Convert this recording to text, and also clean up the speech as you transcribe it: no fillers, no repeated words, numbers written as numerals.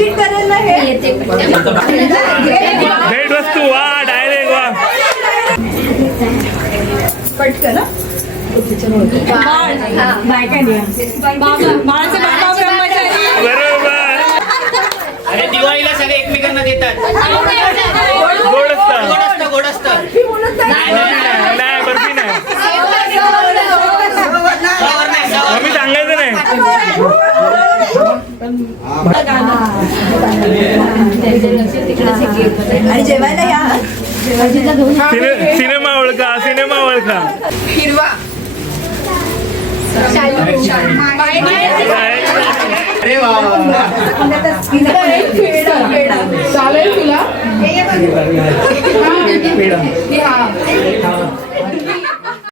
Complete करेल ना हे भेट वस्तू वा डायरेक्ट वा पटकन बरोबर. अरे दिवाळीला सगळे एकमेकांना देतात. गोड असतं. गोड असतं, गोड असतं. नाही बर्फी नाही आम्ही सांगायचं नाही. आणि जेवायला या सिनेमा ओळखा सिनेमा ओळखा. हिरवा अरे वा चालेल तुला पेढा